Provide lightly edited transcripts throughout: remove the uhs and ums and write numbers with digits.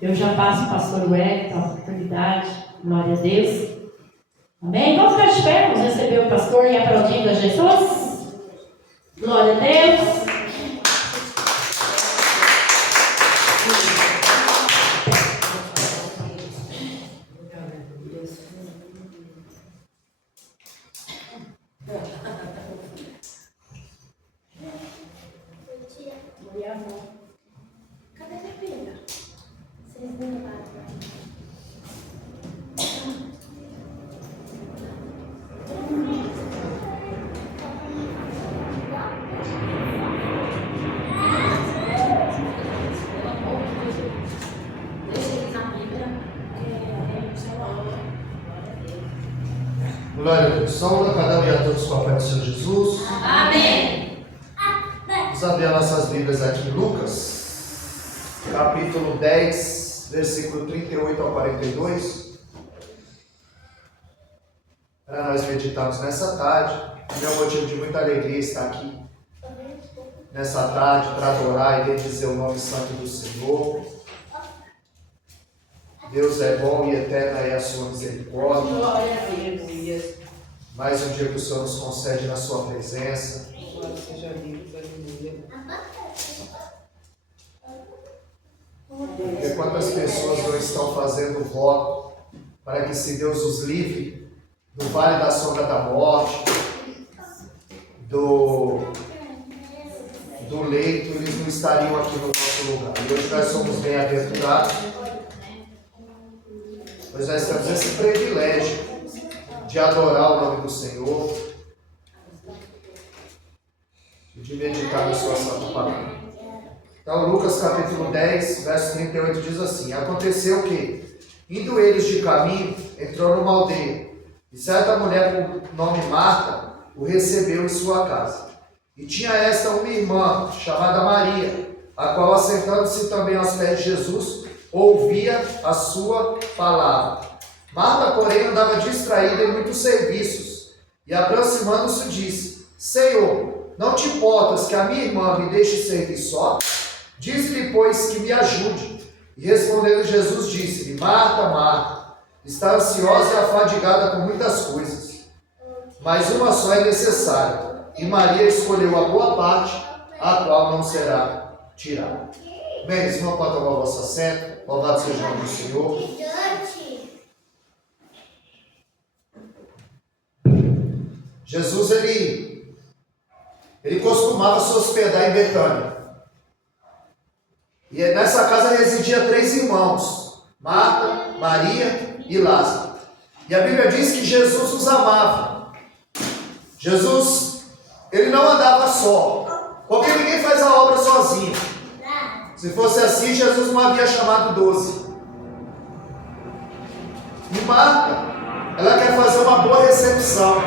Eu já passo o pastor Wellington a oportunidade. Glória a Deus. Amém? Vamos ficar de pé, vamos receber o pastor e aplaudindo a Jesus. Glória a Deus. Cadê minha filha? Vocês não levaram. Glória a Deus. Saúde a cada um e a todos com a paz do Senhor Jesus. Amém. Vamos abrir as nossas Bíblias aqui em Lucas, capítulo 10, versículo 38 ao 42. Para nós meditarmos nessa tarde. É um motivo de muita alegria estar aqui nessa tarde para adorar e bendizer o nome santo do Senhor. Deus é bom e eterna é a sua misericórdia. Glória a Deus. Mais um dia que o Senhor nos concede na sua presença. Porque quantas pessoas não estão fazendo voto para que, se Deus os livre do vale da sombra da morte, do leito, eles não estariam aqui no nosso lugar. E hoje nós somos bem-aventurados, pois nós temos esse privilégio de adorar o nome do Senhor e de meditar na sua santa palavra. Então, Lucas capítulo 10, verso 38 diz assim: Aconteceu que, indo eles de caminho, entrou numa aldeia, e certa mulher com nome Marta o recebeu em sua casa. E tinha esta uma irmã, chamada Maria, a qual, assentando-se também aos pés de Jesus, ouvia a sua palavra. Marta, porém, andava distraída em muitos serviços, e aproximando-se disse: Senhor, não te importas que a minha irmã me deixe servir só? Diz-lhe, pois, que me ajude. E respondendo Jesus, disse-lhe: Marta, Marta, está ansiosa e afadigada com muitas coisas, mas uma só é necessária, e Maria escolheu a boa parte, a qual não será tirada. Bem, irmão, pode tomar o vosso assento. Louvado seja o nome do Senhor. Jesus, ele costumava se hospedar em Betânia. E nessa casa residia 3 irmãos: Marta, Maria e Lázaro. E a Bíblia diz que Jesus os amava. Jesus, ele não andava só, porque ninguém faz a obra sozinho. Se fosse assim, Jesus não havia chamado 12. E Marta, ela quer fazer uma boa recepção.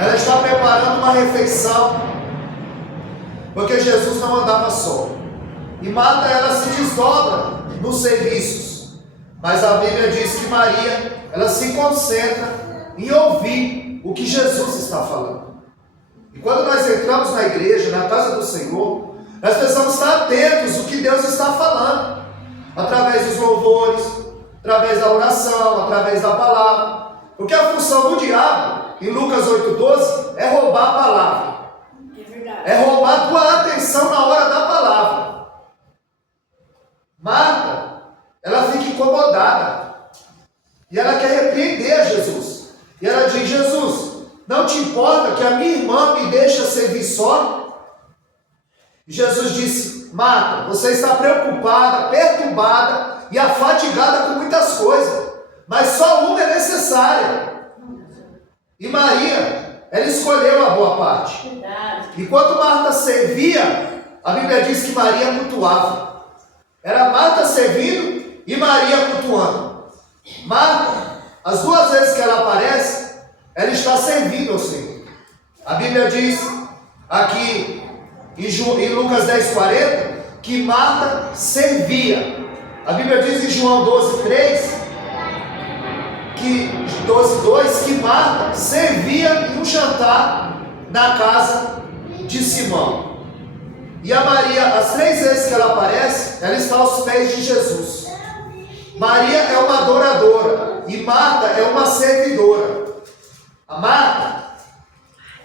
Ela está preparando uma refeição, porque Jesus não andava só. E Marta, ela se desdobra nos serviços. Mas a Bíblia diz que Maria, ela se concentra em ouvir o que Jesus está falando. E quando nós entramos na igreja, na casa do Senhor, nós precisamos estar atentos ao que Deus está falando, através dos louvores, através da oração, através da palavra. Porque a função do diabo, em Lucas 8,12, é roubar a palavra. É roubar a tua atenção na hora da palavra. Marta, ela fica incomodada. E ela quer repreender a Jesus. E ela diz: Jesus, não te importa que a minha irmã me deixe servir só? E Jesus disse: Marta, você está preocupada, perturbada e afadigada com muitas coisas, mas só uma é necessária. E Maria, ela escolheu a boa parte. Enquanto Marta servia, a Bíblia diz que Maria cultuava. Era Marta servindo e Maria cultuando. Marta, as 2 vezes que ela aparece, ela está servindo ao Senhor. A Bíblia diz aqui em Lucas 10,40 que Marta servia. A Bíblia diz em João 12,3 12,2 que Marta servia no jantar na casa de Simão. E a Maria, as 3 vezes que ela aparece, ela está aos pés de Jesus. Maria é uma adoradora e Marta é uma servidora. A Marta,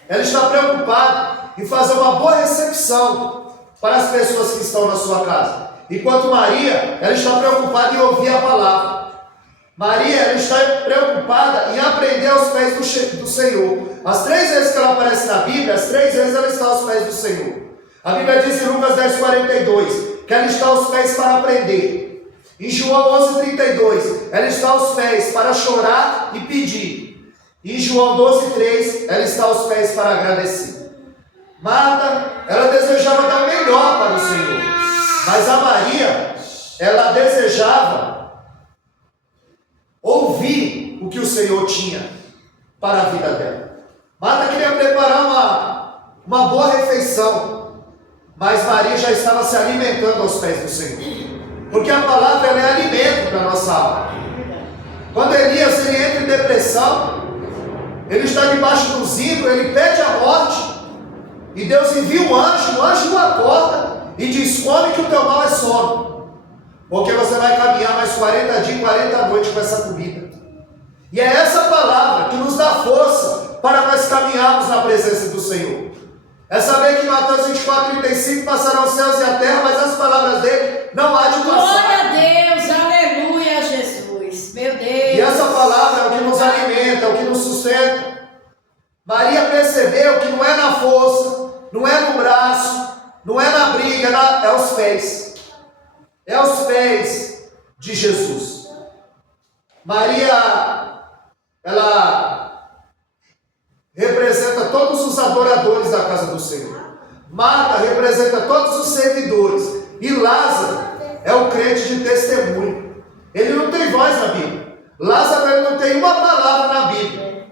ela está preocupada em fazer uma boa recepção para as pessoas que estão na sua casa. Enquanto Maria, ela está preocupada em ouvir a palavra. Maria, ela está preocupada em aprender aos pés do Senhor. As 3 vezes que ela aparece na Bíblia, as 3 vezes ela está aos pés do Senhor. A Bíblia diz em Lucas 10:42 que ela está aos pés para aprender. Em João 11:32, ela está aos pés para chorar e pedir. Em João 12:3, ela está aos pés para agradecer. Marta, ela desejava dar o melhor para o Senhor. Mas a Maria, ela desejava ouvir o que o Senhor tinha para a vida dela. Marta queria preparar uma boa refeição. Mas Maria já estava se alimentando aos pés do Senhor. Porque a palavra ela é alimento para a nossa alma. Quando Elias ele entra em depressão, ele está debaixo do zimbro, ele pede a morte. E Deus envia o anjo o acorda e diz: come que o teu mal é sono. Porque você vai caminhar mais 40 dias e 40 noites com essa comida. E é essa palavra que nos dá força para nós caminharmos na presença do Senhor. É saber que em Mateus 24:35 passarão os céus e a terra, mas as palavras dele não há de passar. Glória a Deus, aleluia, Jesus, meu Deus. E essa palavra é o que nos alimenta, é o que nos sustenta. Maria percebeu que não é na força, não é no braço, não é na briga, é aos pés. É aos pés de Jesus. Maria, ela representa todos os adoradores da casa do Senhor. Marta representa todos os servidores. E Lázaro é o crente de testemunho. Ele não tem voz na Bíblia. Lázaro ele não tem uma palavra na Bíblia.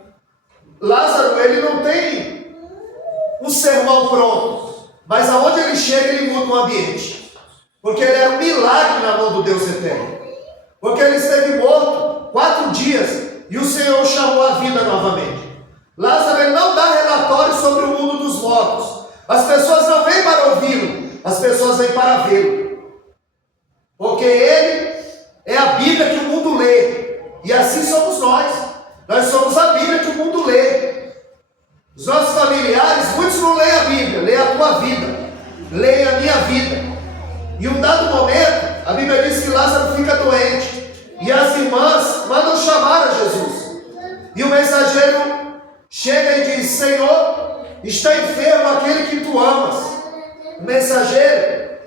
Lázaro ele não tem um sermão pronto. Mas aonde ele chega ele muda o ambiente. Porque ele era um milagre na mão do Deus eterno. Porque ele esteve morto 4 dias e o Senhor o chamou à vida novamente. Lázaro ele não dá relatório sobre o mundo dos mortos. As pessoas não vêm para ouvi-lo, as pessoas vêm para vê-lo. Porque ele é a Bíblia que o mundo lê. E assim somos nós. Nós somos a Bíblia que o mundo lê. Os nossos familiares, muitos não leem a Bíblia, leem a tua vida, leem a minha vida. E um dado momento, a Bíblia diz que Lázaro fica doente. E as irmãs mandam chamar a Jesus. E o mensageiro chega e diz: Senhor, está enfermo aquele que tu amas. O mensageiro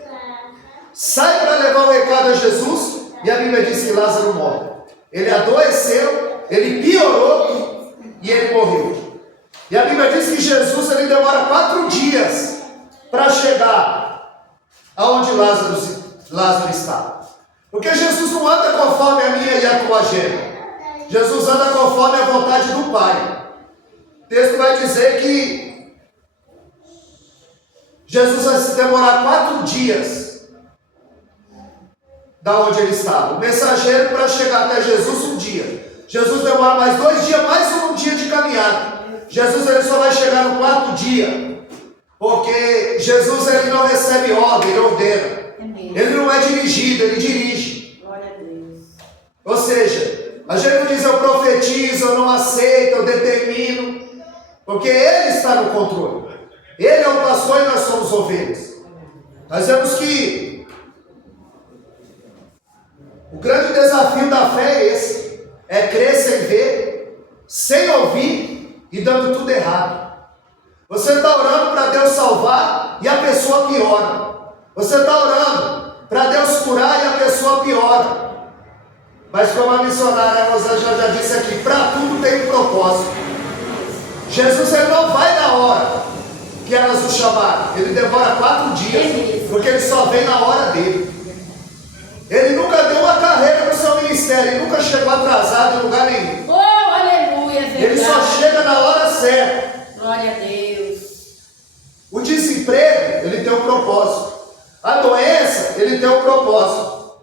sai para levar o recado a Jesus. E a Bíblia diz que Lázaro morre. Ele adoeceu, ele piorou e ele morreu. E a Bíblia diz que Jesus ele demora 4 dias para chegar aonde Lázaro está. Porque Jesus não anda conforme a minha e a tua agenda. Jesus anda conforme a vontade do Pai. O texto vai dizer que Jesus vai se demorar 4 dias da onde ele estava. O mensageiro para chegar até Jesus 1 dia. Jesus demora mais 2 dias, mais um dia de caminhada. Jesus ele só vai chegar no 4º dia. Porque Jesus ele não recebe ordem, ele ordena. Ele não é dirigido, ele dirige. Glória a Deus. Ou seja, a gente não diz eu profetizo, eu não aceito, eu determino. Porque ele está no controle. Ele é o pastor e nós somos ovelhas. Nós vemos que o grande desafio da fé é esse. É crer sem ver, sem ouvir e dando tudo errado. Você está orando para Deus salvar e a pessoa piora. Você está orando para Deus curar e a pessoa piora. Mas como a missionária Rosângela já disse aqui, para tudo tem um propósito. Jesus ele não vai na hora que elas o chamaram. Ele demora 4 dias, porque ele só vem na hora dele. Ele nunca deu uma carreira no seu ministério, ele nunca chegou atrasado em lugar nenhum. Oh, aleluia, verdade. Ele só chega na hora certa. Glória a Deus. O desemprego, ele tem um propósito. A doença, ele tem um propósito.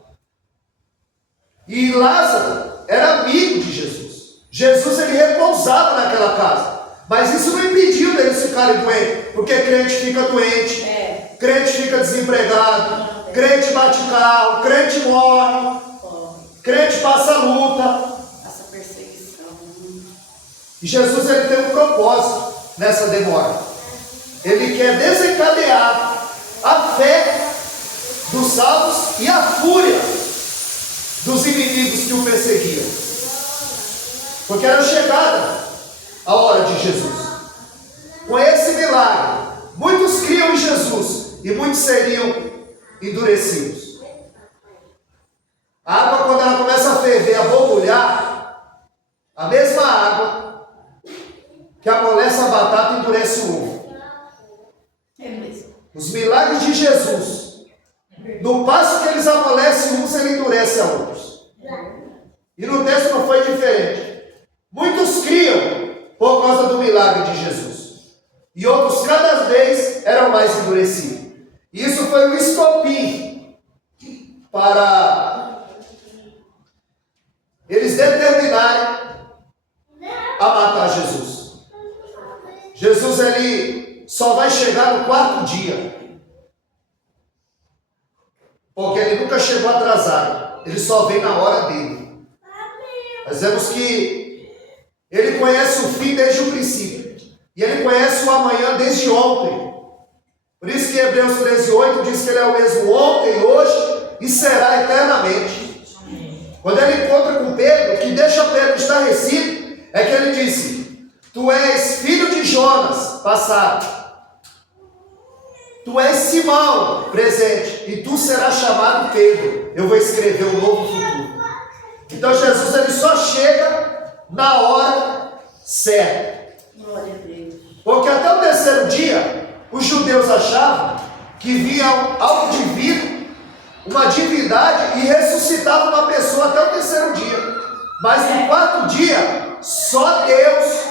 E Lázaro era amigo de Jesus. Jesus, ele repousava naquela casa. Mas isso não impediu deles ficarem doentes. Porque crente fica doente. crente fica desempregado, crente bate carro, crente morre, crente passa luta. Essa perseguição. E Jesus ele tem um propósito nessa demora. Ele quer desencadear a fé dos salvos e a fúria dos inimigos que o perseguiam. Porque era chegada a hora de Jesus. Com esse milagre, muitos criam em Jesus e muitos seriam endurecidos. A água, quando ela começa a ferver, a borbulhar, a mesma água que amolece a batata endurece o ovo. É mesmo. Os milagres de Jesus, no passo que eles amolecem uns, ele endurece a outros. E no texto não foi diferente. Muitos criam por causa do milagre de Jesus. E outros cada vez eram mais endurecidos. Isso foi o estopim para eles determinarem a matar Jesus. Jesus ele só vai chegar no quarto dia. Porque ele nunca chegou atrasado. Ele só vem na hora dele. Nós vemos que ele conhece o fim desde o princípio. E ele conhece o amanhã desde ontem. Por isso que Hebreus 13:8 diz que ele é o mesmo ontem, hoje e será eternamente. Quando ele encontra com Pedro, o que deixa Pedro estarrecido é que ele disse: tu és filho de Jonas, passado. Tu és Simão, presente. E tu serás chamado Pedro. Eu vou escrever um novo futuro. Então Jesus ele só chega na hora certa. Glória a Deus. Porque até o terceiro dia, os judeus achavam que viam algo divino, uma divindade, e ressuscitavam uma pessoa até o terceiro dia. Mas no quarto dia, só Deus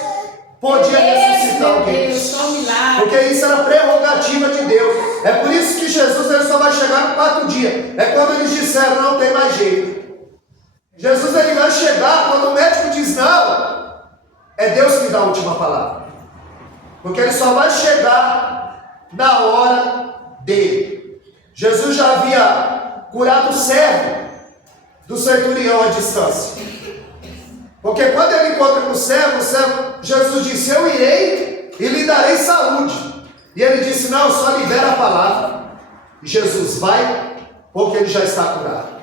podia ressuscitar alguém. Só um milagre. Porque isso era prerrogativa de Deus. É por isso que Jesus ele só vai chegar no quarto dia. É quando eles disseram, não tem mais jeito. Jesus ele vai chegar quando o médico diz não. É Deus que dá a última palavra. Porque ele só vai chegar na hora dele. Jesus já havia curado o servo do centurião à distância. Porque quando ele encontra com o servo, Jesus disse, eu irei e lhe darei saúde. E ele disse, não, só libera a palavra. E Jesus vai, porque ele já está curado.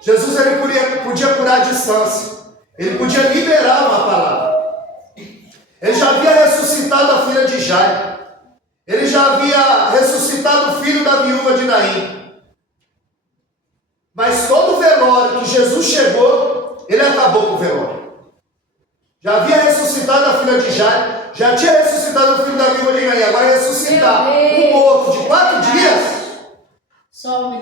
Jesus ele podia curar a distância. Ele podia liberar uma palavra. Ele já havia ressuscitado a filha de Jairo. Ele já havia ressuscitado o filho da viúva de Naim. Mas todo o velório que Jesus chegou, ele acabou com o velório. Já havia ressuscitado a filha de Jairo. Já tinha ressuscitado o filho da viúva de Naim. Agora ressuscitar um morto de 4 dias.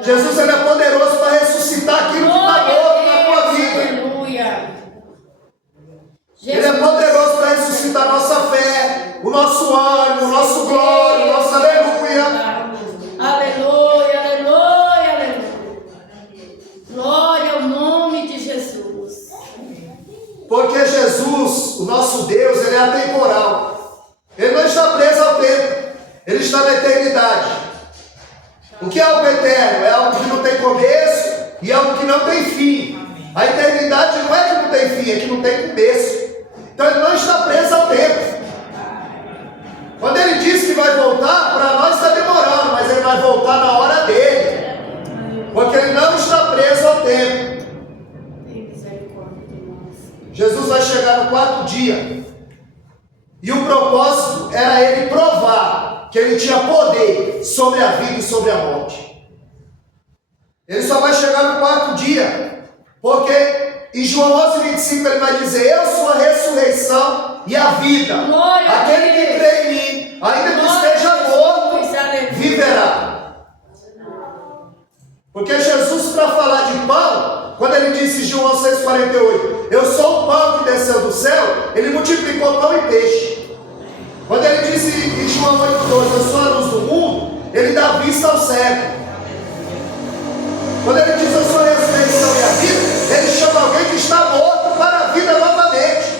Jesus ele é poderoso para ressuscitar aquilo que está morto na tua vida. Aleluia. Ele é poderoso para ressuscitar a nossa fé, o nosso ânimo, o nosso glória, o nosso aleluia. Aleluia, aleluia, aleluia. Glória ao nome de Jesus. Porque Jesus, o nosso Deus, ele é atemporal. Ele não está preso ao tempo, ele está na eternidade. O que é algo eterno? É algo que não tem começo e algo que não tem fim. A eternidade não é que não tem fim, é que não tem começo. Então ele não está preso ao tempo. Quando ele diz que vai voltar, para nós está demorando, mas ele vai voltar na hora dele. Porque ele não está preso ao tempo. Jesus vai chegar no quarto dia. E o propósito era ele provar que ele tinha poder sobre a vida e sobre a morte. Ele só vai chegar no quarto dia, porque em João 11:25 ele vai dizer, eu sou a ressurreição e a vida. Glória Aquele que crê em mim, ainda que esteja morto, viverá. Porque Jesus, para falar de pão, quando ele disse em João 6:48, eu sou o pão que desceu do céu, ele multiplicou pão e peixe. Quando ele disse em João 8:12, eu sou a luz do mundo, ele dá vista ao cego. Quando ele diz eu sou a ressurreição e a vida, ele chama alguém que está morto para a vida novamente.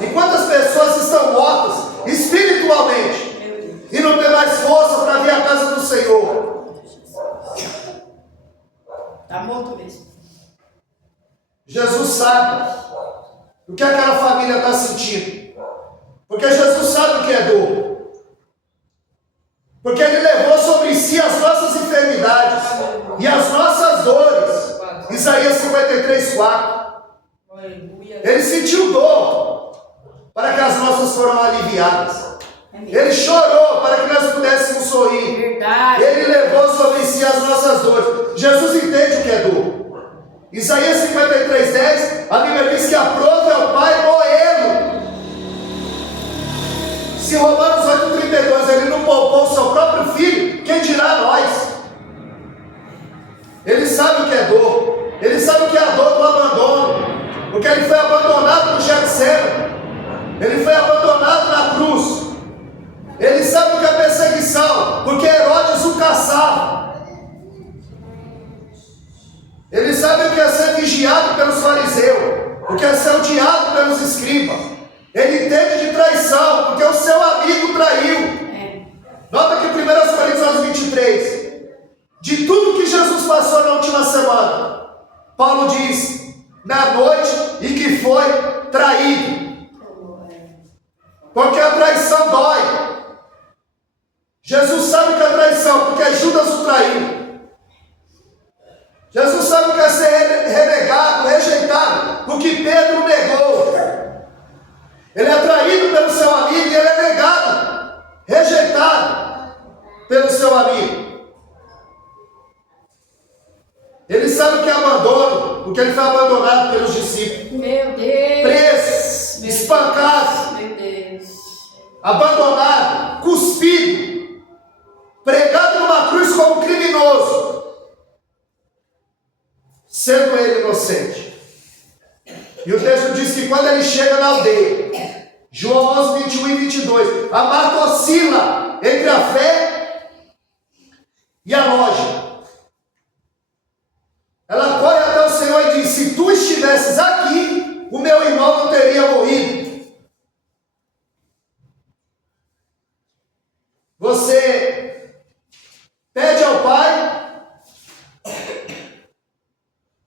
E quantas pessoas estão mortas espiritualmente e não tem mais força para vir à casa do Senhor? Jesus sabe o que aquela família está sentindo. Porque Jesus sabe o que é dor. Porque Ele levou sobre si as nossas enfermidades e as nossas dores. Isaías 53, 4. Ele sentiu dor para que as nossas foram aliviadas. Ele chorou para que nós pudéssemos sorrir. Verdade. Ele levou sobre si as nossas dores. Jesus entende o que é dor. Isaías 53, 10, a Bíblia diz que aprove ao Pai moê-lo. Se Romanos 8, 32, Ele não poupou o seu próprio filho, quem dirá nós? Ele sabe o que é dor. Ele sabe o que é a dor do abandono. Porque Ele foi abandonado no Getsemane. Ele foi abandonado na cruz. Ele sabe o que é perseguição, porque Herodes o caçava. Ele sabe o que é ser vigiado pelos fariseus, o que é ser odiado pelos escribas. Ele entende de traição, porque o seu amigo traiu. Nota que 1 Coríntios 23, de tudo que Jesus passou na última semana, Paulo diz, na noite em que foi traído. Porque a traição dói. Jesus sabe o que é traição, porque Judas o traiu. Jesus sabe o que é ser renegado, rejeitado, porque Pedro negou. Ele é traído pelo seu amigo e ele é negado, rejeitado pelo seu amigo. Ele sabe o que é abandono, porque ele foi abandonado pelos discípulos. Meu Deus. Preso, espancado, Meu Deus. abandonado, cuspido, pregado numa cruz como criminoso, sendo ele inocente. E o texto diz que quando ele chega na aldeia, João 11, 21 e 22, a Marta oscila entre a fé e a lógica. Ela corre até o Senhor e diz, se tu estivesses aqui, o meu irmão não teria morrido. Você pede ao Pai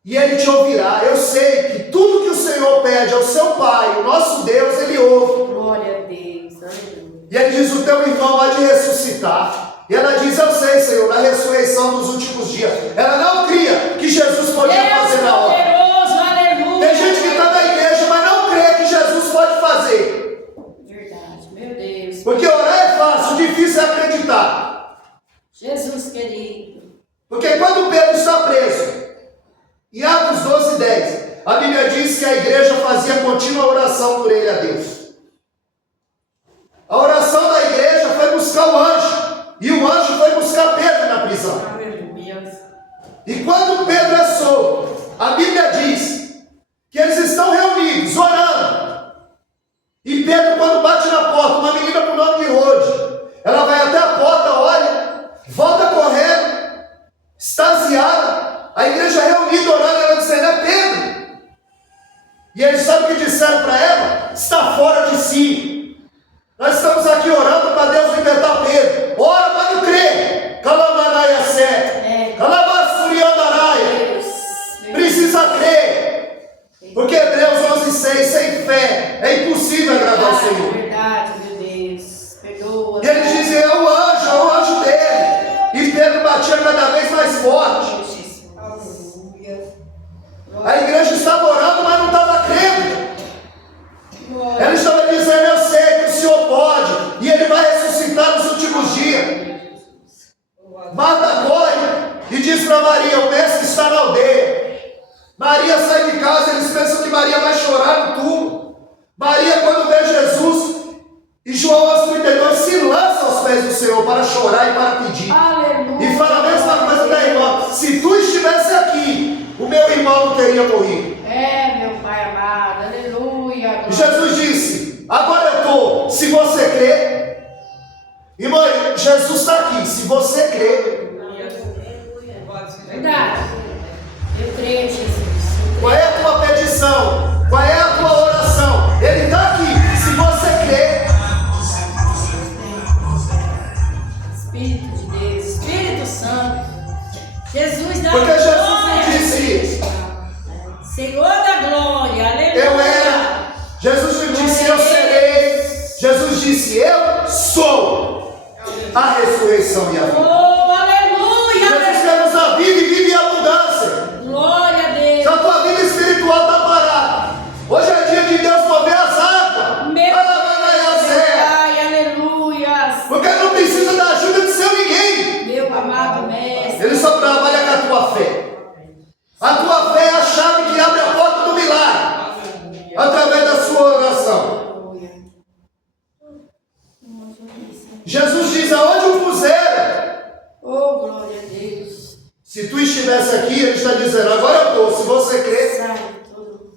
e Ele te ouvirá. Eu sei que tudo que o Senhor pede ao seu Pai, o nosso Deus, Ele ouve. Glória a Deus. Aleluia. E Ele diz, o teu irmão há de ressuscitar. E ela diz, eu sei, Senhor, na ressurreição dos últimos dias. Ela não cria que Jesus podia fazer na hora. Poderoso, aleluia. Tem gente que está na igreja, mas não crê que Jesus pode fazer. Verdade, meu Deus. Porque orar é fácil, o difícil é acreditar. Jesus querido. Porque quando Pedro está preso, em Atos 12, 10, a Bíblia diz que a igreja fazia contínua oração por ele a Deus. A oração da igreja foi buscar o anjo. E o anjo foi buscar Pedro na prisão. Aleluia. E quando Pedro é solto, a Bíblia diz que eles estão reunidos, orando. E Pedro, quando bate na porta, uma menina por nome de Rode, ela vai até a porta, olha, volta correndo, extasiada, a igreja reunida orando, ela dizendo, é Pedro. E eles sabem o que disseram para ela? Está fora de si. Nós estamos aqui orando para Deus libertar Pedro. Ora, mas não crê. Calamanaia sé. Calamassuriandaraia. Precisa crer. Porque Hebreus 11:6, sem fé é impossível agradar o Senhor. Verdade, meu Deus. Perdoa. E eles dizem, é o anjo dele. E Pedro batia cada vez mais forte. A igreja estava orando, mas não estava crendo. Ela estava dizendo, eu sei que o Senhor pode, e Ele vai ressuscitar nos últimos dias. Marta corre e diz para Maria, o mestre está na aldeia. Maria sai de casa, eles pensam que Maria vai chorar no túmulo. Maria, quando vê Jesus, e João 11:32, se lança aos pés do Senhor para chorar e para pedir. Aleluia. E fala a mesma coisa da irmã, se tu estivesse aqui, o meu irmão não teria morrido. É, meu Pai amado, aleluia. Jesus disse, agora eu estou, se você crê. Irmã, Jesus está aqui, se você crê. Verdade. Eu creio, Jesus. Qual é a tua petição? Qual é a tua oração? Ele está aqui, se você crê. Espírito de Deus, Espírito Santo. Jesus dá Porque Jesus glória. não disse, Senhor da ressurreição e a vida. Oh, aleluia! Jesus quer nos dar vida e vida em abundância. Glória a Deus! Se a tua vida espiritual está parada, hoje é dia de Deus mover as águas. Meu Pai, aleluia! porque não precisa da ajuda de seu ninguém. Meu amado mestre. Ele só trabalha com a tua fé. A tua fé é a chave que abre a porta do milagre. Através da sua oração. Jesus diz: aonde o puseram? Oh, glória a Deus. Se tu estivesse aqui, ele está dizendo: agora eu estou. Se você crer. Sai todo.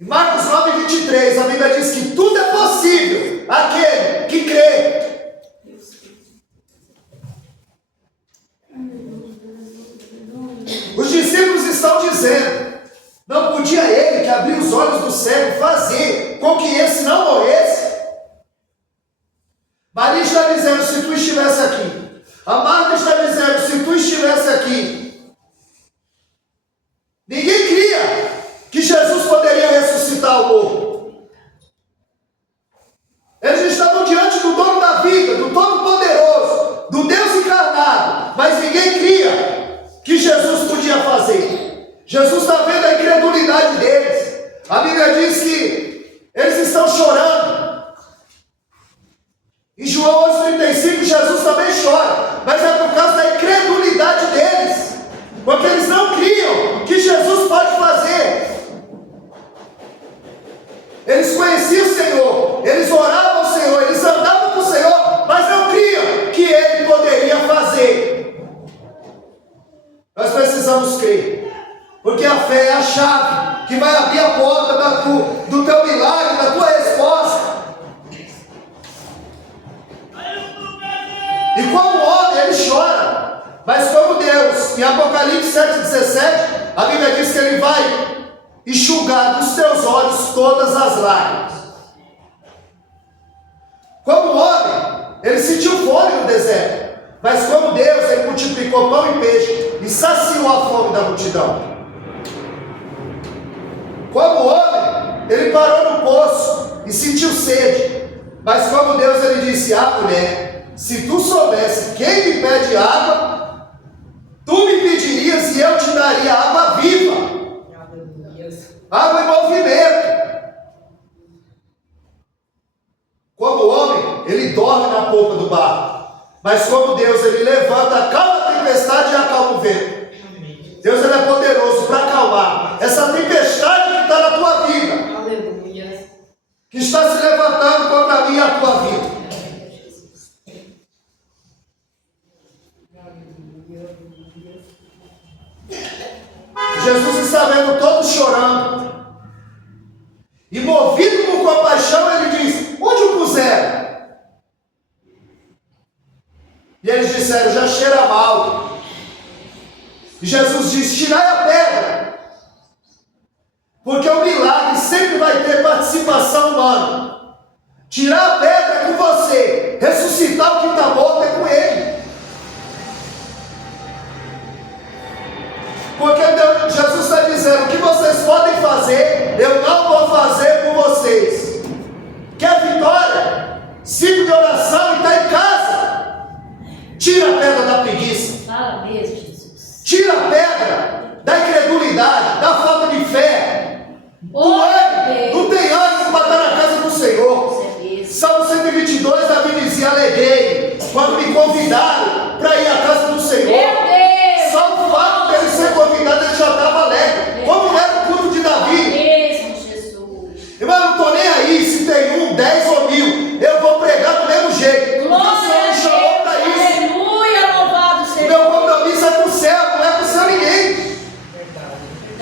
Em Marcos 9:23, a Bíblia diz que tudo é possível àquele que crê. Os discípulos estão dizendo: não podia ele, que abriu os olhos do cego, fazer com que esse não morresse? Maria está dizendo: se tu estivesse aqui. A Marta está dizendo: se tu estivesse aqui. Ninguém cria que Jesus poderia ressuscitar o morto. Eles estavam diante do dono da vida, do Todo-Poderoso, do Deus encarnado, mas ninguém cria que Jesus podia fazer. Jesus está vendo a incredulidade deles. A Bíblia diz que eles estão chorando. Em João 11:35, Jesus também chora, mas é por causa da incredulidade deles, porque eles não criam que Jesus pode fazer. Eles conheciam o Senhor, eles oravam ao Senhor, eles andavam com o Senhor, mas não criam que Ele poderia fazer. Nós precisamos crer, porque a fé é a chave que vai abrir a porta do teu milagre, da tua resposta. E como homem, ele chora, mas como Deus, em Apocalipse 7:17, a Bíblia diz que Ele vai enxugar dos teus olhos todas as lágrimas. Como homem, ele sentiu fome no deserto, mas como Deus, Ele multiplicou pão e peixe e saciou a fome da multidão. Como homem, ele parou no poço e sentiu sede, mas como Deus, Ele disse: mulher, se tu soubesse quem me pede água, tu me pedirias e eu te daria água viva. Água em movimento. Como homem, ele dorme na polpa do barco, mas como Deus, Ele levanta, acalma a tempestade e acalma o vento. Deus, Ele é poderoso para acalmar essa tempestade que está na tua vida, que está se levantando contra mim e a tua vida. Jesus está vendo todos chorando, e movido por compaixão, Ele diz: onde o puseram? E eles disseram: já cheira mal. E Jesus diz: tirai a pedra, porque o milagre sempre vai ter participação humana. Tirar a pedra é com você, ressuscitar o que está morto é com Ele. Porque Jesus está dizendo: o que vocês podem fazer, eu não vou fazer por vocês. Quer vitória? Ciclo de oração e está em casa. Tira a pedra da preguiça. Fala mesmo, Jesus. Tira a pedra da incredulidade, da falta de fé. Não tem ânimo para estar na casa do Senhor. Salmo 122, Davi dizia: alegrei quando me convidaram para ir à casa do Senhor. Só o fato dele ser convidado, ele já estava alegre. Como era o culto de Davi. Mesmo, Jesus. Irmão, eu não estou nem aí se tem 1, 10 ou 1000. Eu vou pregar do mesmo jeito. Porque o Senhor me chamou para isso. Aleluia, louvado seja. Meu compromisso é com o céu, não é com o céu ninguém.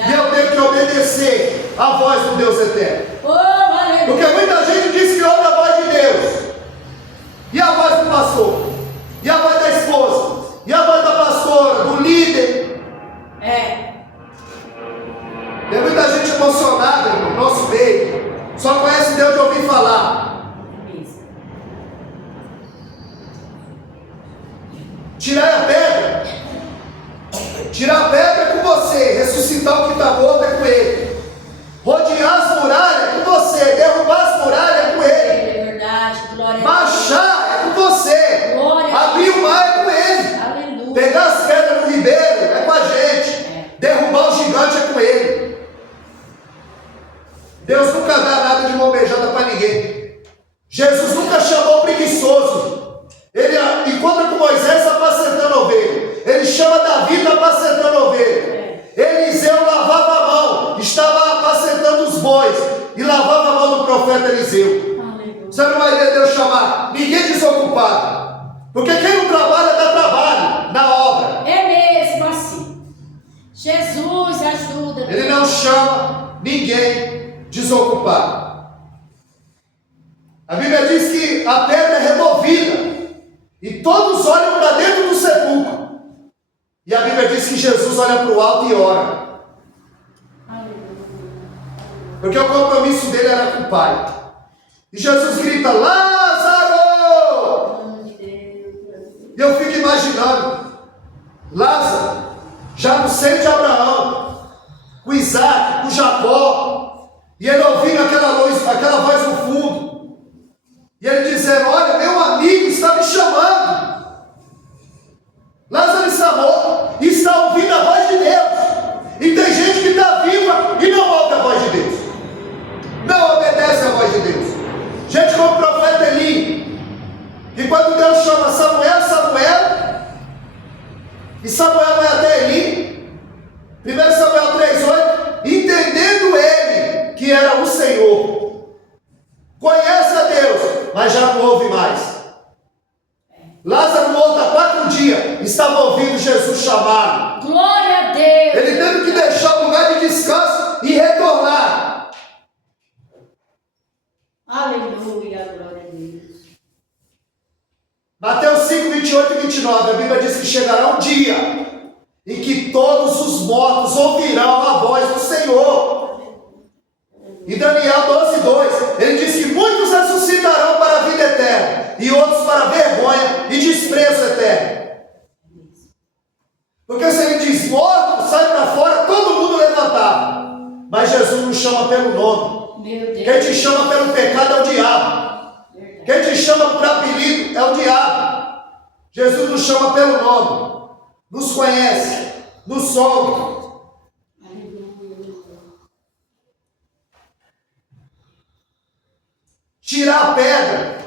E eu tenho que obedecer a voz do Deus eterno. Oh, aleluia. Porque muita gente diz que ouve a voz de Deus. E a voz do pastor? E a voz da esposa? E a voz da pastora? Do líder? Tem muita gente emocionada, irmão, no nosso meio. Só conhece Deus de ouvir falar. Tirar a pedra. Tirar a pedra é com você. Ressuscitar o que está morto é com Ele. Rodear as muralhas é com você. Derrubar as muralhas é com Ele. É verdade, glória a Deus. Baixar é com você. Glória a Abrir o mar é com Ele. Deus nunca dá nada de mão beijada para ninguém. Jesus nunca chamou preguiçoso. Ele encontra com Moisés apacentando ovelha. Ele chama Davi apacentando ovelha. Eliseu lavava a mão, estava apacentando os bois e lavava a mão do profeta Eliseu. Você não vai ver Deus chamar ninguém desocupado. Porque quem não trabalha dá trabalho na obra. É mesmo assim. Jesus ajuda. Ele não chama ninguém desocupado. A Bíblia diz que a pedra é removida e todos olham para dentro do sepulcro. E a Bíblia diz que Jesus olha para o alto e ora. Porque o compromisso dele era com o Pai. E Jesus grita: Lázaro! E eu fico imaginando Lázaro, já no seio de Abraão, com Isaac, com Jacó, e ele ouvindo aquela voz no fundo, e ele dizendo: olha, meu amigo está me chamando. Lázaro está morto e está ouvindo a voz de Deus. E tem gente que está viva e não ouve a voz de Deus, não obedece a voz de Deus. Gente como o profeta Eli, que quando Deus chama Samuel, e Samuel vai até Eli, 1 Samuel 3,8, entendendo ele que era o Senhor, conhece a Deus, mas já não ouve mais. Lázaro morto há 4 dias, estava ouvindo Jesus chamar. Glória a Deus. Ele teve que deixar o lugar de descanso e retornar. Aleluia, glória a Deus. Mateus 5, 28 e 29, a Bíblia diz que chegará um dia em que todos os mortos ouvirão a voz do Senhor. Em Daniel 12, 2, ele diz que muitos ressuscitarão para a vida eterna e outros para a vergonha e desprezo eterno. Porque se ele diz morto, sai para fora, todo mundo levantava. Mas Jesus nos chama pelo nome. Meu Deus. Quem te chama pelo pecado é o diabo. Quem te chama por apelido é o diabo. Jesus nos chama pelo nome. Nos conhece. Nos solta. Tirar a pedra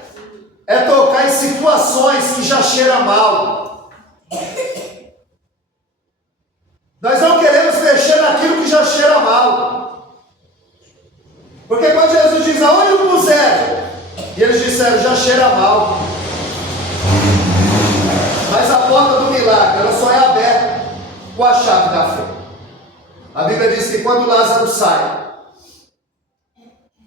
é tocar em situações que já cheiram mal. Nós não queremos mexer naquilo que já cheira mal. Porque quando Jesus diz: aonde o puseram? E eles disseram: já cheira mal. Mas a porta do milagre, ela só é aberta com a chave da fé. A Bíblia diz que quando Lázaro sai,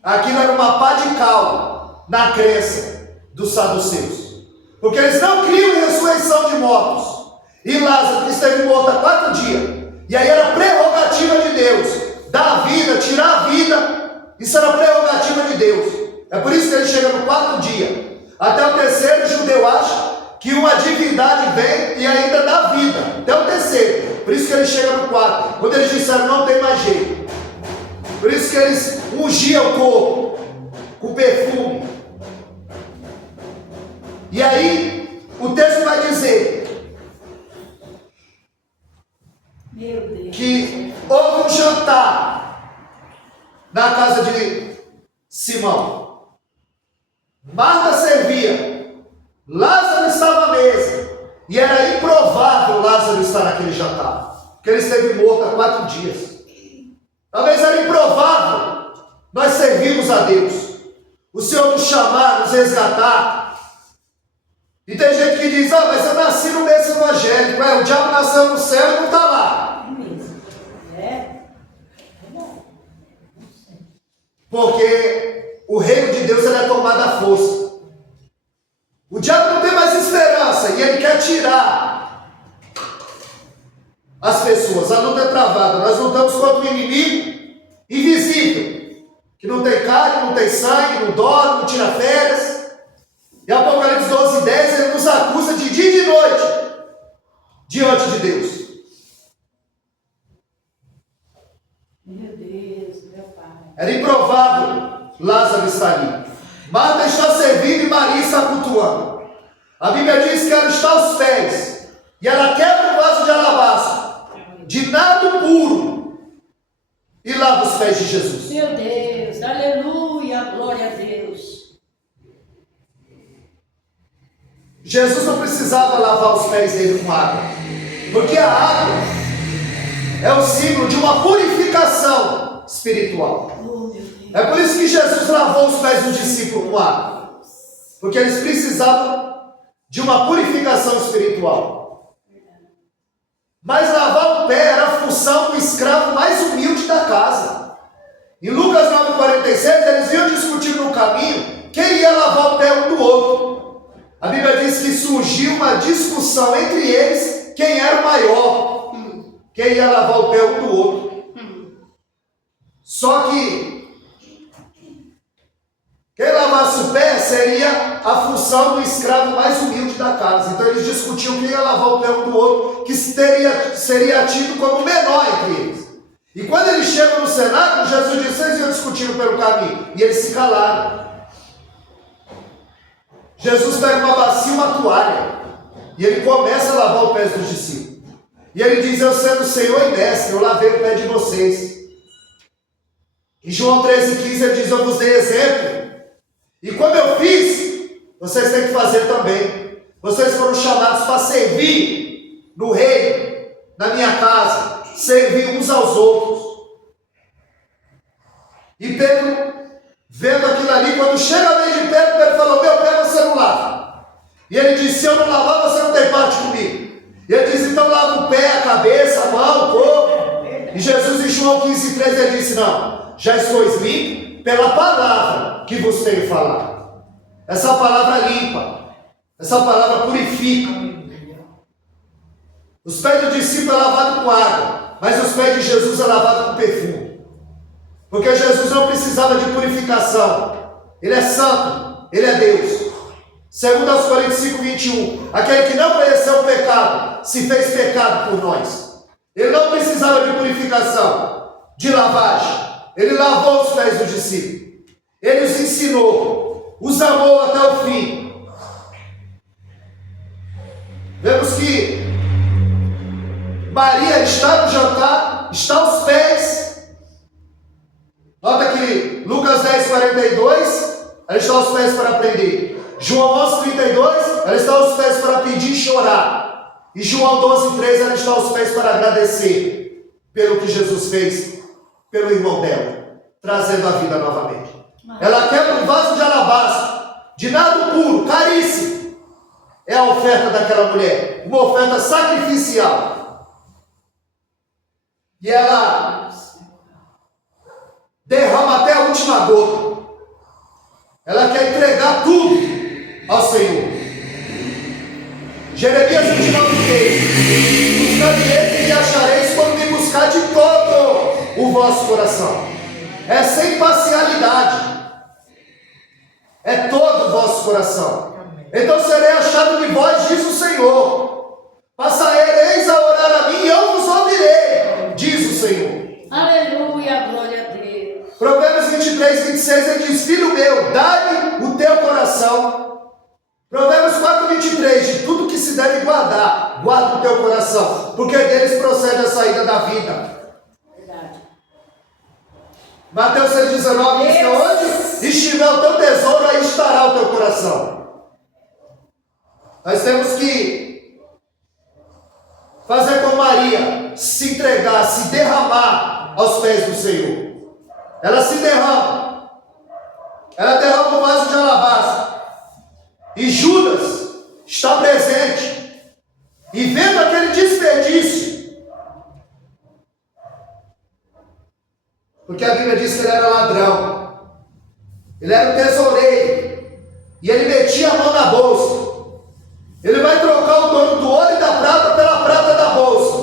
aquilo era uma pá de cal na crença dos saduceus. Porque eles não criam em ressurreição de mortos. E Lázaro esteve morto há 4 dias. E aí era prerrogativa de Deus dar a vida, tirar a vida. Isso era prerrogativa de Deus. É por isso que ele chega no 4º dia. Até o 3º, o judeu acha que uma divindade vem e ainda dá vida. Até o 3º. Por isso que ele chega no 4º. Quando eles disseram: não tem mais jeito. Por isso que eles ungiam o corpo com perfume. E aí, o texto vai dizer que houve um jantar na casa de Simão. Marta servia, Lázaro estava à mesa, e era improvável Lázaro estar naquele jantar, porque ele esteve morto há 4 dias. Talvez era improvável nós servirmos a Deus, o Senhor nos chamar, nos resgatar. E tem gente que diz: ah, mas eu nasci no berço evangélico, o diabo nasceu no céu e não está lá. Porque o reino de Deus ele é tomado à força. O diabo não tem mais esperança e ele quer tirar as pessoas. A luta é travada. Nós lutamos contra um inimigo invisível, que não tem carne, não tem sangue, não dorme, não tira férias. E Apocalipse 12, 10, ele nos acusa de dia e de noite diante de Deus. Meu Deus, meu Pai. Era improvável Lázaro estar ali. Marta está servindo e Maria está cultuando. A Bíblia diz que ela está aos pés e ela quebra um vaso de alabastro de nardo puro e lava os pés de Jesus. Meu Deus, aleluia, glória a Deus. Jesus não precisava lavar os pés dele com água, porque a água é o símbolo de uma purificação espiritual. Oh, meu Deus. É por isso que Jesus lavou os pés dos discípulos com água, porque eles precisavam de uma purificação espiritual. Mas lavar o pé era a função do escravo mais humilde da casa. Em Lucas 9,46, eles iam discutindo no caminho quem ia lavar o pé um do outro. A Bíblia diz que surgiu uma discussão entre eles, quem era o maior, quem ia lavar o pé um do outro. Só que quem lavasse o pé seria a função do escravo mais humilde da casa. Então eles discutiam quem ia lavar o pé um do outro, que seria tido como o menor entre eles. E quando eles chegam no cenáculo, Jesus disse: vocês iam discutindo pelo caminho. E eles se calaram. Jesus pega uma bacia e uma toalha, e ele começa a lavar os pés dos discípulos. E ele diz: eu sendo Senhor e Mestre, eu lavei o pé de vocês. Em João 13,15 ele diz: eu vos dei exemplo. E como eu fiz, vocês têm que fazer também. Vocês foram chamados para servir no reino, na minha casa, servir uns aos outros. E Pedro, vendo aquilo ali, quando chega bem de perto, Pedro falou: meu pé você não lava. E ele disse: se eu não lavar, você não tem parte comigo. E ele diz: então lava o pé, a cabeça, a mão, o corpo. E Jesus, em João 15,13, ele disse: não, já estou limpo pela palavra que vos tenho falado. Essa palavra limpa, essa palavra purifica. Os pés do discípulo é lavado com água, mas os pés de Jesus é lavado com perfume. Porque Jesus não precisava de purificação. Ele é santo, ele é Deus. Segundo aos Coríntios 5,21, aquele que não conheceu o pecado, se fez pecado por nós. Ele não precisava de purificação, de lavagem. Ele lavou os pés do discípulo. Ele os ensinou, os amou até o fim. Vemos que Maria está no jantar, está aos pés. Nota que Lucas 10,42, ela está aos pés para aprender. João 11,32, ela está aos pés para pedir e chorar. E João 12,3, ela está aos pés para agradecer pelo que Jesus fez pelo irmão dela, trazendo a vida novamente. Ela quebra um vaso de alabastro, de nada puro, caríssimo. É a oferta daquela mulher, uma oferta sacrificial. E ela derrama até a última gota. Ela quer entregar tudo ao Senhor. Jeremias 29,3: buscar-me-eis e achareis quando me buscar de todo o vosso coração. É sem parcialidade. É todo o vosso coração. Então serei achado de vós, diz o Senhor. Passareis a orar a mim e eu vos ouvirei, diz o Senhor. Aleluia, glória a Deus. Provérbios 23,26, ele diz: filho meu, dá-me o teu coração. Provérbios 4,23, de tudo que se deve guardar, guarda o teu coração, porque deles procede a saída da vida. Verdade. Mateus 6,19 diz: onde estiver o teu tesouro, aí estará o teu coração. Nós temos que fazer como Maria, se entregar, se derramar aos pés do Senhor. Ela se derrama. Ela derrama o vaso de alabastro. E Judas está presente. E vendo aquele desperdício. Porque a Bíblia diz que ele era ladrão. Ele era um tesoureiro. E ele metia a mão na bolsa. Ele vai trocar o dono do ouro e da prata pela prata da bolsa.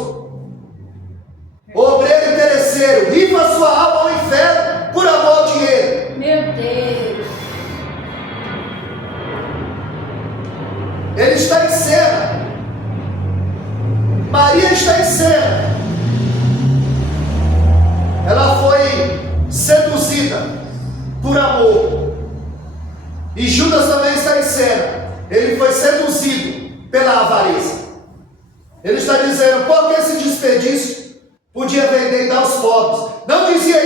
O obreiro interesseiro rifa sua alma ao inferno por amor ao dinheiro. Meu Deus. Ele está em cena. Maria está em cena. Ela foi seduzida por amor. E Judas também está em cena. Ele foi seduzido pela avareza. Ele está dizendo: por que esse desperdício? Podia vender e dar aos pobres. Não dizia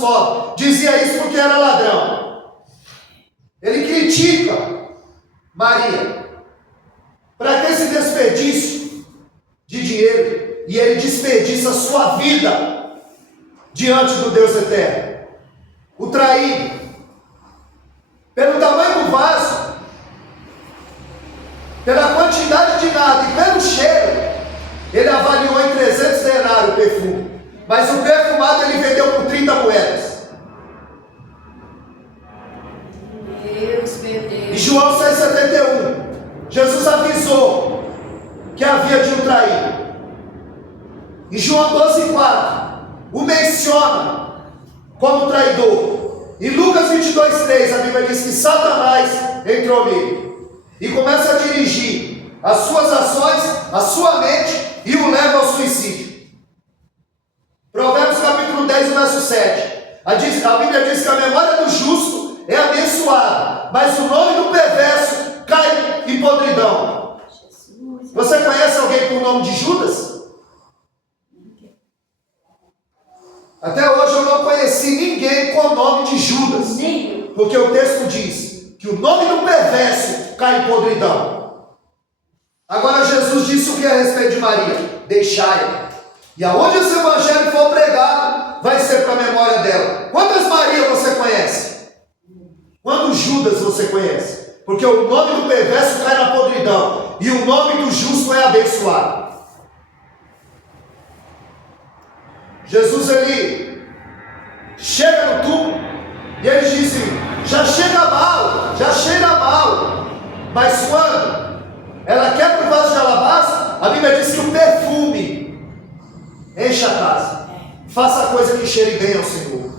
pobres. Dizia isso porque era ladrão. Ele critica Maria. Para que esse desperdício de dinheiro? E ele desperdiça a sua vida diante do Deus eterno. O traído, pelo tamanho do vaso, pela quantidade de nada e pelo cheiro, ele avaliou em 300 denários o perfume. Mas o perfumado ele vendeu por 30 moedas. Meu Deus. Em João 6,71, Jesus avisou que havia de o trair. Em João 12,4, o menciona como traidor. Em Lucas 22,3, a Bíblia diz que Satanás entrou nele e começa a dirigir as suas ações, a sua mente e o leva ao suicídio. Provérbios capítulo 10, verso 7. A Bíblia diz que a memória do justo é abençoada, mas o nome do perverso cai em podridão. Você conhece alguém com o nome de Judas? Até hoje eu não conheci ninguém com o nome de Judas. Porque o texto diz que o nome do perverso cai em podridão. Agora Jesus disse o que a respeito de Maria? Deixai-a. E aonde esse evangelho for pregado, vai ser para a memória dela. Quantas Maria você conhece? Quantos Judas você conhece? Porque o nome do perverso cai na podridão e o nome do justo é abençoado. Jesus ele chega no túmulo e eles dizem: já chega mal, já cheira mal. Mas quando ela quebra o vaso de alabastro, a Bíblia diz que o perfume enche a casa. Faça coisa que cheire bem ao Senhor.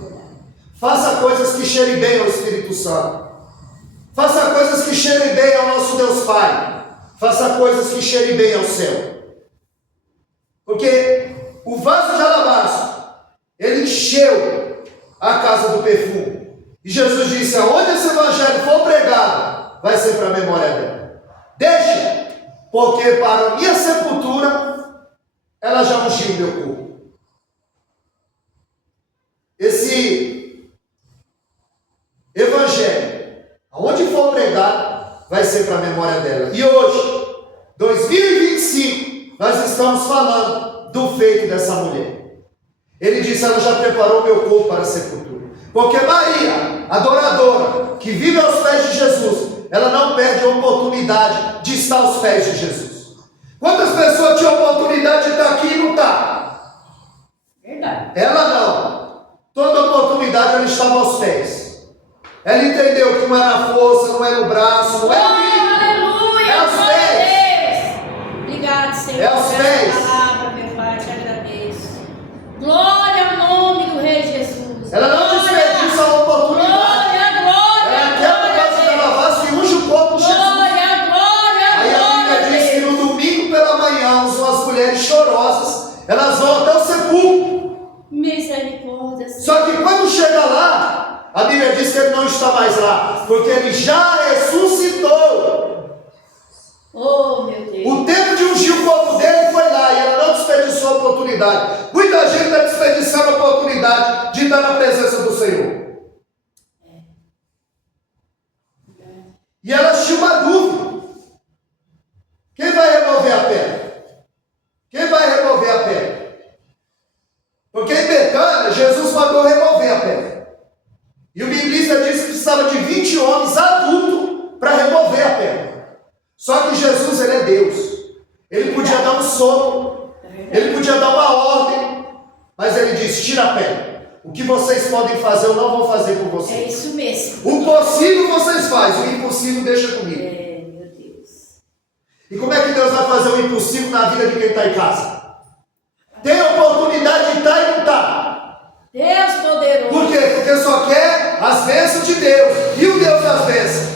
Faça coisas que cheirem bem ao Espírito Santo. Faça coisas que cheirem bem ao nosso Deus Pai. Faça coisas que cheirem bem ao céu. Porque o vaso de alabastro, ele encheu a casa do perfume. E Jesus disse: aonde esse evangelho for pregado, vai ser para a memória dela. Deixa, porque para a minha sepultura, ela já ungiu o meu corpo. Esse evangelho, aonde for pregado, vai ser para a memória dela. E hoje, 2025, nós estamos falando do feito dessa mulher. Ele disse: ela já preparou meu corpo para a sepultura. Porque Maria, adoradora, que vive aos pés de Jesus, ela não perde a oportunidade de estar aos pés de Jesus. Quantas pessoas tinham oportunidade de estar aqui e não está? Verdade. Ela não. Toda oportunidade ela estava aos pés. Ela entendeu que não é na força, não é no braço, não é no grito. Aleluia! É aos pés. Obrigado, Senhor. É aos por pés. essa palavra, meu Pai, te agradeço. Glória ao nome do Rei Jesus. Ela não desperdiça a oportunidade. Glória, Ela quebra o vaso de alabastro e unge o corpo de Jesus. Aí a Bíblia diz que no domingo pela manhã, as mulheres chorosas, elas vão até o sepulcro. Misericórdia, Senhor. Só que quando chega lá, a Bíblia diz que ele não está mais lá, porque ele já ressuscitou. Oh, meu Deus. O tempo de ungir o corpo dele foi lá e ela não desperdiçou a oportunidade. Muita gente está desperdiçando a oportunidade de estar na presença do Senhor. E ela tinha uma dúvida: quem vai remover a pedra? Quem vai remover a pedra? Porque em Betânia, Jesus mandou remover a pedra. E o biblista disse que precisava de 20 homens adultos para remover a pedra. Só que Jesus, ele é Deus. Ele podia dar um sopro, ele podia dar uma ordem, mas ele disse: tira a pedra. O que vocês podem fazer, eu não vou fazer por vocês. É isso mesmo. O possível vocês fazem, o impossível deixa comigo. É, meu Deus. E como é que Deus vai fazer o impossível na vida de quem está em casa? Tem oportunidade de estar e não está. Deus poderoso. Por quê? Porque só quer as bênçãos de Deus. E o Deus das bênçãos?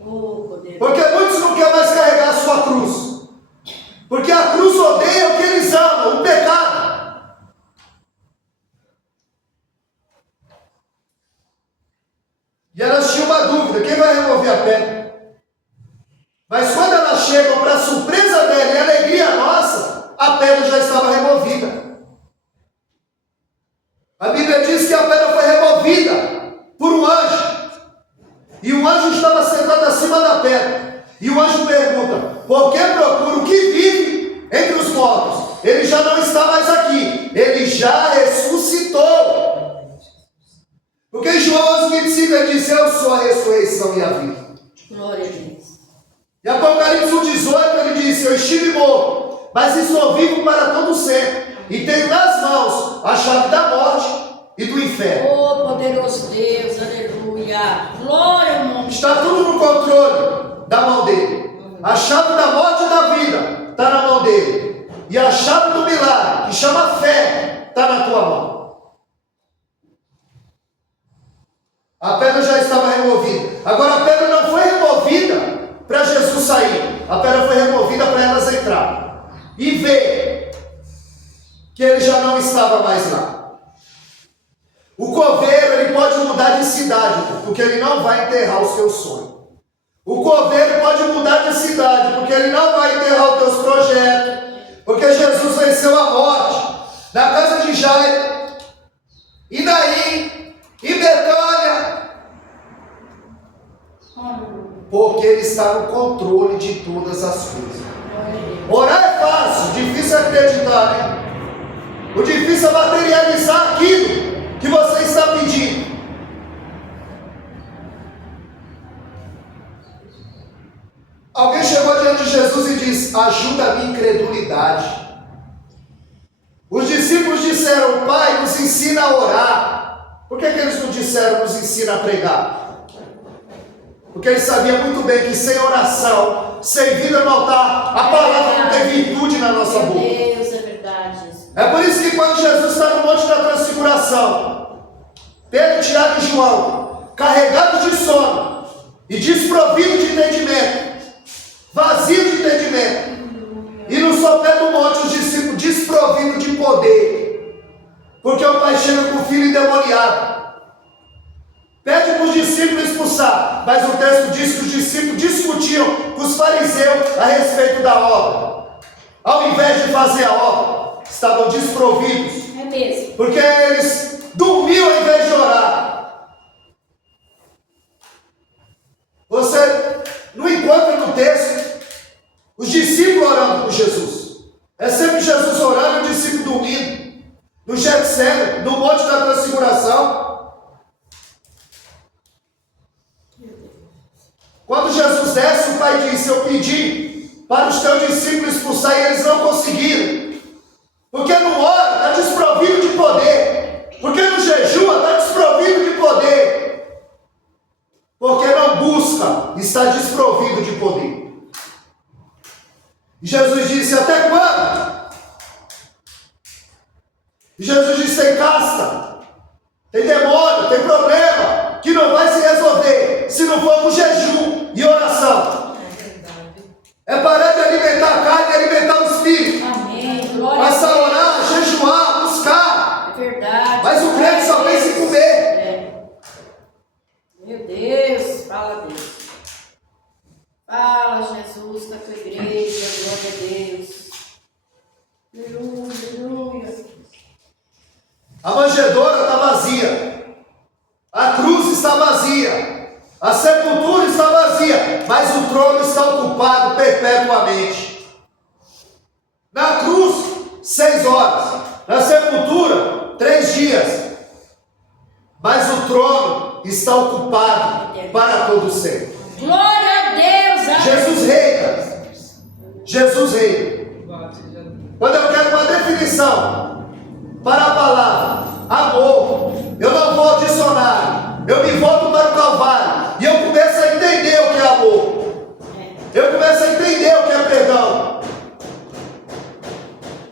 Oh, poderoso. Porque muitos não querem mais carregar a sua cruz. Porque a cruz odeia o que eles amam, o pecado. E elas tinham uma dúvida: quem vai remover a pedra? Mas quando elas chegam, para surpresa dela e alegria nossa, a pedra já estava removida. já ressuscitou. Porque em João 11:25 ele diz: eu sou a ressurreição e a vida. Glória a Deus. Em Apocalipse 1:18 ele disse: eu estive morto, mas estou vivo para todo sempre, e tenho nas mãos a chave da morte e do inferno. Oh, poderoso Deus, aleluia. Glória ao nome. Está tudo no controle da mão dele. A chave da morte e da vida está na mão dele. E a chave do milagre, que chama fé, está na tua mão. A pedra já estava removida. Agora a pedra não foi removida para Jesus sair. A pedra foi removida para elas entrar e ver que ele já não estava mais lá. O coveiro, ele pode mudar de cidade, porque ele não vai enterrar os teus sonhos. O coveiro pode mudar de cidade, porque ele não vai enterrar os teus projetos. Porque Jesus venceu a morte na casa de Jairo, e Naim, e Betânia. Porque ele está no controle de todas as coisas. Orar é fácil, difícil é acreditar, né? O difícil é materializar aquilo que você está pedindo. Alguém chegou diante de Jesus e disse: ajuda a minha incredulidade. Os discípulos disseram: Pai, nos ensina a orar. Por que eles não disseram: nos ensina a pregar? Porque eles sabiam muito bem que sem oração, sem vida no altar, a palavra não tem virtude na nossa boca. Deus, é verdade. É por isso que quando Jesus está no Monte da Transfiguração, Pedro, Tiago e João, carregados de sono e desprovidos de entendimento, vazios de entendimento, e no sopé do monte os discípulos desprovidos de poder, porque o pai chega com o filho endemoniado, pede para os discípulos expulsar, mas o texto diz que os discípulos discutiam com os fariseus a respeito da obra. Ao invés de fazer a obra, estavam desprovidos. É mesmo. Porque eles dormiam ao invés de orar. Você não encontra no texto os discípulos orando com Jesus. É sempre Jesus orando e o discípulo dormindo. No Getsemane, no Monte da Transfiguração. Quando Jesus desce, o Pai disse: eu pedi para os teus discípulos expulsar e eles não conseguiram. Porque não ora, está desprovido de poder. Porque não jejua, está desprovido de poder. Porque não busca, está desprovido de poder. E Jesus disse: até quando? E Jesus disse: tem casta, tem demônio, tem problema, que não vai se resolver se não for com jejum e oração. É parar de alimentar a carne e alimentar o espírito. Amém. Glória Passar a a Deus. orar, jejuar, buscar. É verdade. Mas o crente só vem se comer. É. Meu Deus, fala Deus. Fala, Jesus, com a tua igreja, glória a Deus. Aleluia, aleluia. A manjedoura está vazia. A cruz está vazia. A sepultura está vazia. Mas o trono está ocupado perpetuamente. Na cruz, 6 horas. Na sepultura, 3 dias. Mas o trono está ocupado para todo sempre. Glória a Deus. Jesus reina. Jesus reina. Quando eu quero uma definição para a palavra amor, eu não vou ao dicionário. Eu me volto para o Calvário e eu começo a entender o que é amor. Eu começo a entender o que é perdão.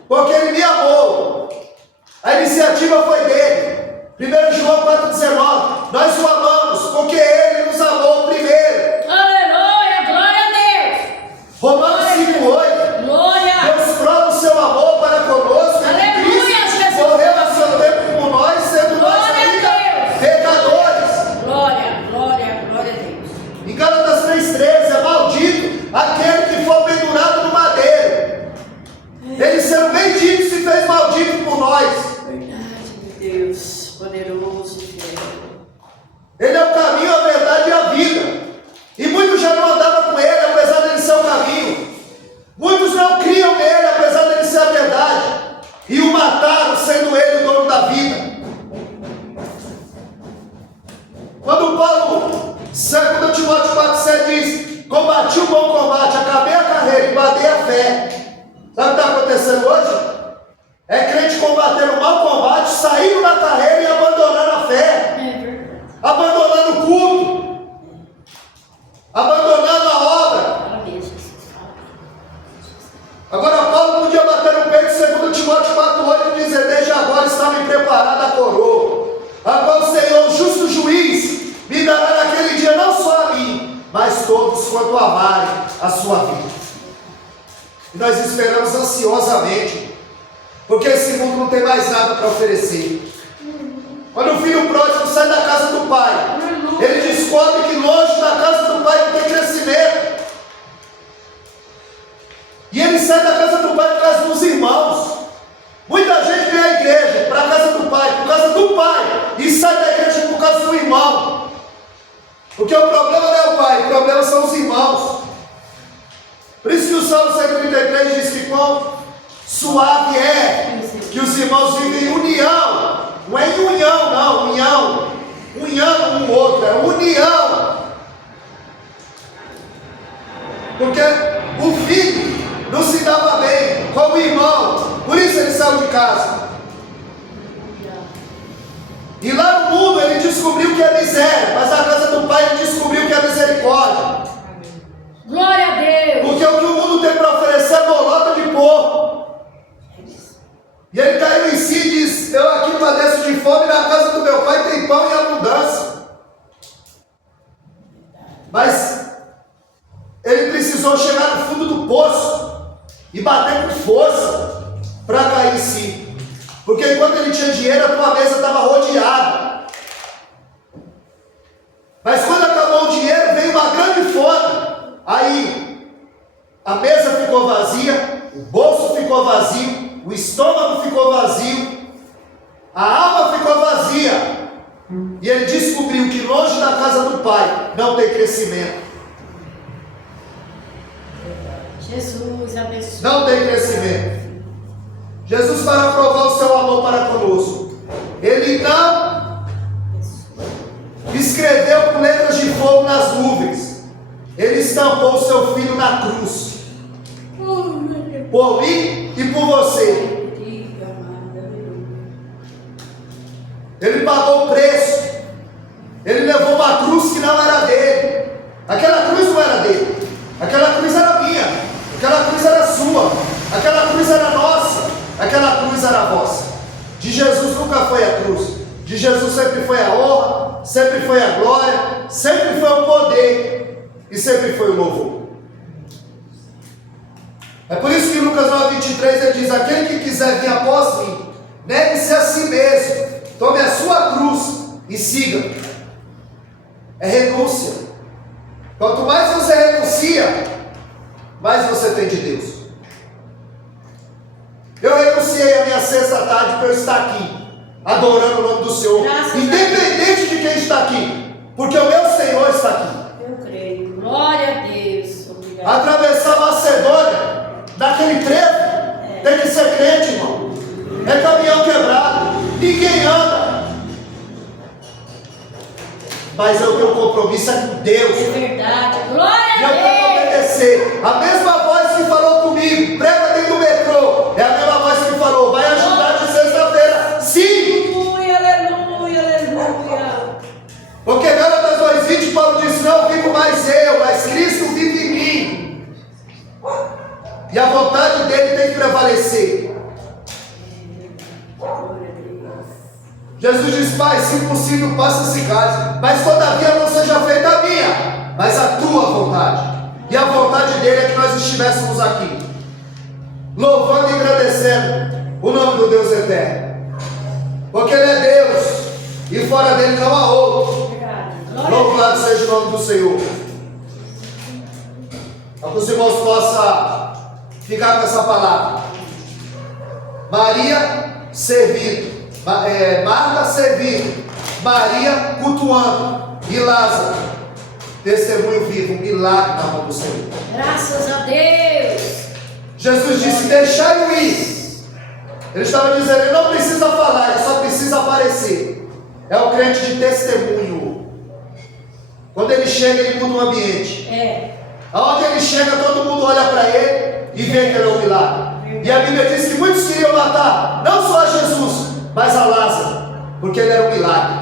Porque ele me amou. A iniciativa foi dele. 1 João 4,19. Nós o amamos porque ele nos amou primeiro. Aleluia, glória a Deus. Romanos 5,8. Glória. Deus prova o seu amor para conosco. Aleluia, Cristo Jesus. morreu a seu tempo por nós, sendo nós Glória a ainda Deus. pecadores. Glória, glória, glória a Deus. Em Gálatas 3,13, é maldito aquele que for pendurado no madeiro. Ele sendo bendito se fez maldito por nós. Verdade, meu Deus. Poderoso e fiel. Ele é o caminho, a verdade e a vida. E muitos já não andavam com ele, apesar dele ser o caminho. Muitos não criam nele, apesar dele ser a verdade. E o mataram, sendo ele justo juiz me dará naquele dia não só a mim, mas todos quanto amarem a sua vida. E nós esperamos ansiosamente, porque esse mundo não tem mais nada para oferecer. Quando o filho pródigo sai da casa do pai, ele descobre que longe da casa do pai não tem crescimento. E ele sai da casa do pai por causa dos irmãos. Muita gente vem à igreja para a casa do pai, por causa do pai, e sai da igreja por causa do irmão. Porque o problema não é o pai, o problema são os irmãos. Por isso que o Salmo 133 diz que quão suave é que os irmãos vivem em união. Não é em união, não, união. União um outro, é união. Porque o filho não se dava bem com o irmão, por isso ele saiu de casa. E lá no mundo ele descobriu que é miséria, mas na casa do pai ele descobriu que é misericórdia. Glória a Deus. Porque o que o mundo tem para oferecer é bolota de porco. E ele caiu em si e diz: eu aqui padeço de fome, na casa do meu pai tem pão e abundância. Mas ele precisou chegar no fundo do poço e bater com força para cair em si. Porque enquanto ele tinha dinheiro, a tua mesa estava rodeada. Mas quando acabou o dinheiro, veio uma grande fome. Aí a mesa ficou vazia, o bolso ficou vazio, o estômago ficou vazio, a alma ficou vazia. E ele descobriu que longe da casa do pai não tem crescimento. Jesus abençoe. Não tem crescimento. Jesus, para provar o seu amor para conosco, ele não escreveu com letras de fogo nas nuvens. Ele estampou o seu filho na cruz, por mim e por você. Ele pagou o preço. Ele levou uma cruz que não era dele. Aquela cruz não era dele. Aquela cruz era minha. Aquela cruz era sua. Aquela cruz era nossa. Aquela cruz era vossa. De Jesus nunca foi a cruz. De Jesus sempre foi a honra, sempre foi a glória, sempre foi o poder e sempre foi o louvor. É por isso que Lucas 9:23 ele diz: aquele que quiser vir após mim, negue-se a si mesmo, tome a sua cruz e siga. É renúncia. Quanto mais você renuncia, mais você tem de Deus. Eu renunciei a minha sexta tarde para eu estar aqui, adorando o nome do Senhor, independente de quem está aqui, porque o meu Senhor está aqui. Eu creio. Glória a Deus. Obrigado. Atravessar a Macedônia, daquele trevo, tem que ser crente, irmão. É caminhão quebrado, ninguém anda. Mas eu tenho um compromisso com Deus. É verdade. Glória E eu a tenho que Deus. obedecer. A mesma voz que falou comigo, prega dentro do metrô, é a mesma voz que falou: vai ajudar de sexta-feira. Sim! Aleluia, aleluia, aleluia. Porque Gálatas 2:20, Paulo diz: não vivo mais eu, mas Cristo vive em mim. E a vontade dele tem que prevalecer. Jesus diz: Pai, se possível, passa-se cálice, mas todavia não seja feita a minha, mas a tua vontade. E a vontade dele é que nós estivéssemos aqui, louvando e agradecendo o nome do Deus eterno, porque ele é Deus e fora dele não há outro. Louvado seja o nome do Senhor. Para que os irmãos possam ficar com essa palavra. Maria servindo, Marta servindo, Maria cultuando e Lázaro, testemunho vivo, um milagre na mão do Senhor. Graças a Deus. Jesus disse: deixai-o ir. Ele estava dizendo: ele não precisa falar, ele só precisa aparecer. É o crente de testemunho. Quando ele chega, ele muda o ambiente. Aonde ele chega, todo mundo olha para ele e vê que ele é um milagre. E a Bíblia diz que muitos queriam matar, não só a Jesus, mas a Lázaro, porque ele era um milagre.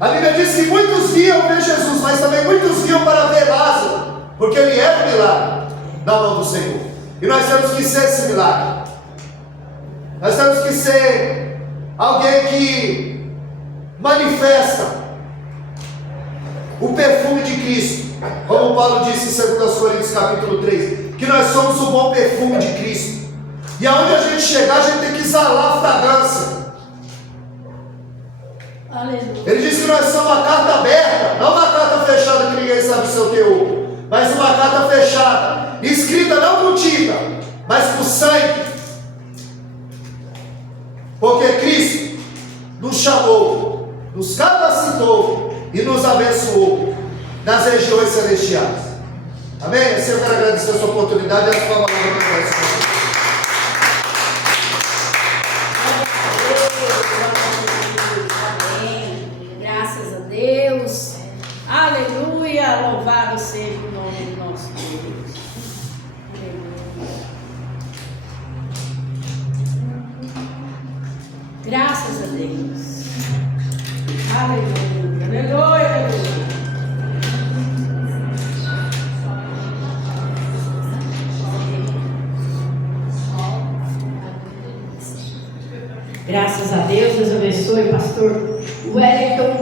A Bíblia diz que muitos viam ver Jesus, mas também muitos viam para ver Lázaro, porque ele era um milagre na mão do Senhor. E nós temos que ser esse milagre. Nós temos que ser alguém que manifesta o perfume de Cristo. Como Paulo disse em 2 Coríntios capítulo 3, que nós somos o bom perfume de Cristo. E aonde a gente chegar, a gente tem que exalar a fragrância. Aleluia. Ele diz que nós somos uma carta aberta, não uma carta fechada que ninguém sabe o seu teor, mas uma carta fechada, escrita não com tinta, mas com sangue. Porque Cristo nos chamou, nos capacitou e nos abençoou nas regiões celestiais. Amém? Assim eu quero agradecer essa oportunidade e essa palavra para nós. Graças a Deus. Aleluia. Louvado seja o nome do nosso Deus. Aleluia. Graças a Deus. Aleluia. Aleluia. Aleluia. Graças a Deus. Deus abençoe, pastor Wellington.